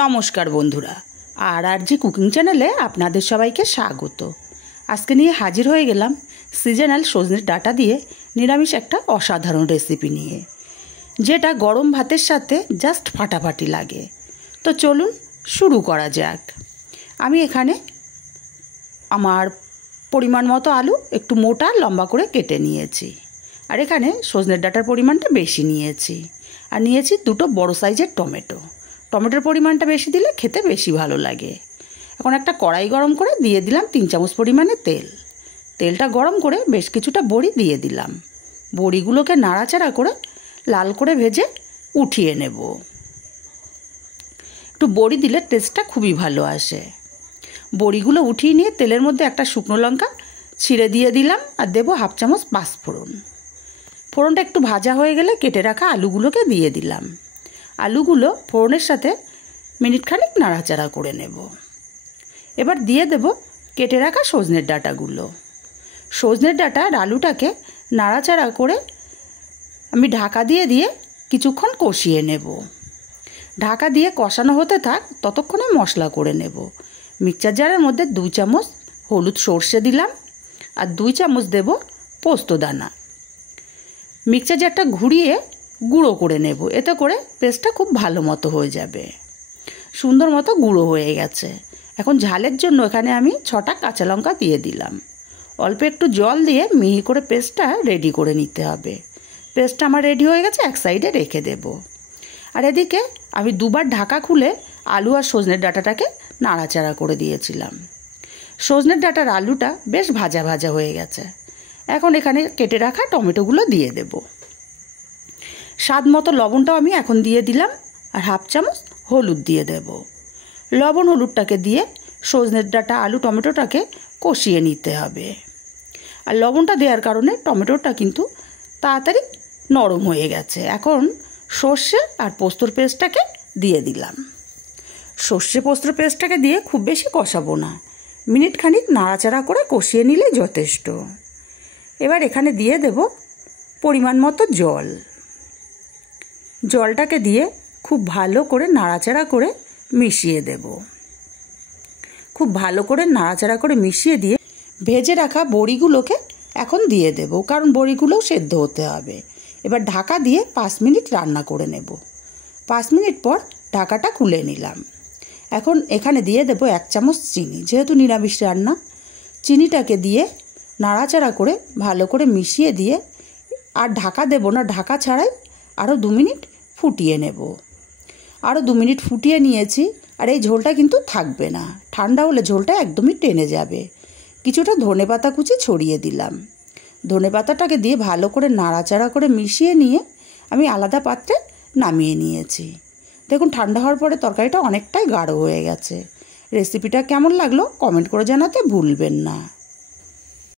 নমস্কার বন্ধুরা, আর কুকিং চ্যানেলে আপনাদের সবাইকে স্বাগত। আজকে নিয়ে হাজির হয়ে গেলাম সিজনাল সজনের ডাঁটা দিয়ে নিরামিষ একটা অসাধারণ রেসিপি নিয়ে, যেটা গরম ভাতের সাথে জাস্ট ফাটাফাটি লাগে। তো চলুন শুরু করা যাক। আমি এখানে আমার পরিমাণ মতো আলু একটু মোটা লম্বা করে কেটে নিয়েছি, আর এখানে সজনের ডাঁটার পরিমাণটা বেশি নিয়েছি, আর নিয়েছি দুটো বড় সাইজের টমেটোর পরিমাণটা বেশি দিলে খেতে বেশি ভালো লাগে। এখন একটা কড়াই গরম করে দিয়ে দিলাম 3 চামচ পরিমাণে তেল। তেলটা গরম করে বেশ কিছুটা বড়ি দিয়ে দিলাম। বড়িগুলোকে নাড়াচাড়া করে লাল করে ভেজে উঠিয়ে নেব। একটু বড়ি দিলে টেস্টটা খুবই ভালো আসে। বড়িগুলো উঠিয়ে নিয়ে তেলের মধ্যে একটা শুকনো লঙ্কা ছিঁড়ে দিয়ে দিলাম, আর দেবো 1/2 চামচ পাঁচফোড়ন। ফোড়নটা একটু ভাজা হয়ে গেলে কেটে রাখা আলুগুলোকে দিয়ে দিলাম। আলুগুলো ফোড়নের সাথে মিনিটখানেক নাড়াচাড়া করে নেব। এবার দিয়ে দেব কেটে রাখা সজনের ডাঁটাগুলো। সজনের ডাঁটা আর আলুটাকে নাড়াচাড়া করে আমি ঢাকা দিয়ে কিছুক্ষণ কষিয়ে নেব। ঢাকা দিয়ে কষানো হতে থাক, ততক্ষণে মশলা করে নেব। মিক্সচার জারের মধ্যে 2 চামচ হলুদ সর্ষে দিলাম, আর 2 চামচ দেব পোস্তদানা। মিক্সচার জারটা ঘুরিয়ে গুঁড়ো করে নেব, এতে করে পেস্টটা খুব ভালো মতো হয়ে যাবে। সুন্দর মতো গুঁড়ো হয়ে গেছে। এখন ঝালের জন্য এখানে আমি 6টা কাঁচা লঙ্কা দিয়ে দিলাম। অল্প একটু জল দিয়ে মিহি করে পেস্টটা রেডি করে নিতে হবে। পেস্টটা আমার রেডি হয়ে গেছে, এক সাইডে রেখে দেব। আর এদিকে আমি 2বার ঢাকা খুলে আলু আর সজনের ডাঁটাটাকে নাড়াচাড়া করে দিয়েছিলাম। সজনের ডাঁটার আলুটা বেশ ভাজা ভাজা হয়ে গেছে। এখন এখানে কেটে রাখা টমেটোগুলো দিয়ে দেব। স্বাদ মতো লবণটাও আমি এখন দিয়ে দিলাম, আর 1/2 চামচ হলুদ দিয়ে দেব। লবণ হলুদটাকে দিয়ে সজনের ডাঁটা আলু টমেটোটাকে কষিয়ে নিতে হবে। আর লবণটা দেওয়ার কারণে টমেটোটা কিন্তু তাড়াতাড়ি নরম হয়ে গেছে। এখন সর্ষে আর পোস্তর পেস্টটাকে দিয়ে দিলাম। সর্ষে পোস্তর পেস্টটাকে দিয়ে খুব বেশি কষাবো না, মিনিট খানিক নাড়াচাড়া করে কষিয়ে নিলে যথেষ্ট। এবার এখানে দিয়ে দেব পরিমাণ মতো জল। জলটাকে দিয়ে খুব ভালো করে নাড়াচাড়া করে মিশিয়ে দেব। খুব ভালো করে নাড়াচাড়া করে মিশিয়ে দিয়ে ভেজে রাখা বড়িগুলোকে এখন দিয়ে দেব, কারণ বড়িগুলোও সেদ্ধ হতে হবে। এবার ঢাকা দিয়ে 5 মিনিট রান্না করে নেব। 5 মিনিট পর ঢাকাটা খুলে নিলাম। এখন এখানে দিয়ে দেব 1 চামচ চিনি, যেহেতু নিরামিষ রান্না। চিনিটাকে দিয়ে নাড়াচাড়া করে ভালো করে মিশিয়ে দিয়ে আর ঢাকা দেব না, ঢাকা ছাড়াই আরও 2 মিনিট ফুটিয়ে নেব। আরও 2 মিনিট ফুটিয়ে নিয়েছি, আর এই ঝোলটা কিন্তু থাকবে না। ঠান্ডা হলে ঝোলটা একদমই টেনে যাবে। কিছুটা ধনেপাতা কুচি ছড়িয়ে দিলাম। ধনেপাতাটাকে দিয়ে ভালো করে নাড়াচাড়া করে মিশিয়ে নিয়ে আমি আলাদা পাত্রে নামিয়ে নিয়েছি। দেখুন, ঠান্ডা হওয়ার পরে তরকারিটা অনেকটাই গাঢ় হয়ে গেছে। রেসিপিটা কেমন লাগলো কমেন্ট করে জানাতে ভুলবেন না।